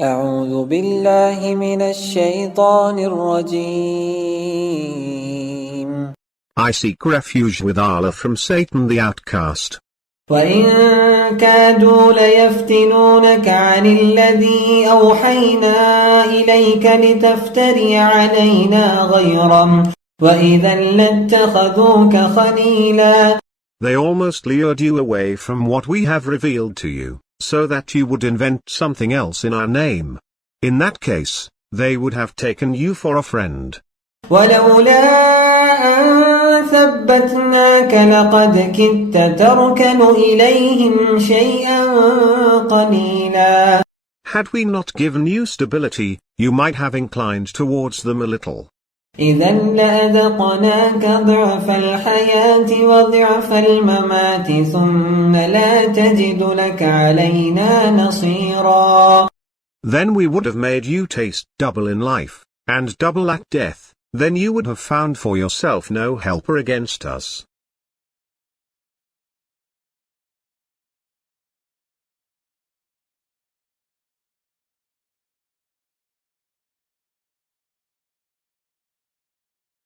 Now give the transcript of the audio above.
أعوذ بالله من الشيطان الرجيم. I seek refuge with Allah from Satan the outcast. وإن كادوا ليفتنونك عن الذي أوحينا إليك لتفتري علينا غيره وإذا لاتخذوك خليلا. They almost lured you away from what we have revealed to you, so that you would invent something else in our name. In that case, they would have taken you for a friend. ولولا أن ثبتناك لقد كدت تركن إليهم شيئا قليلا. Had we not given you stability, you might have inclined towards them a little. إذا لأذقناك ضعف الحياة وضعف الممات ثم لا تجد لك علينا نصيرا. Then we would have made you taste double in life, and double at death, then you would have found for yourself no helper against us.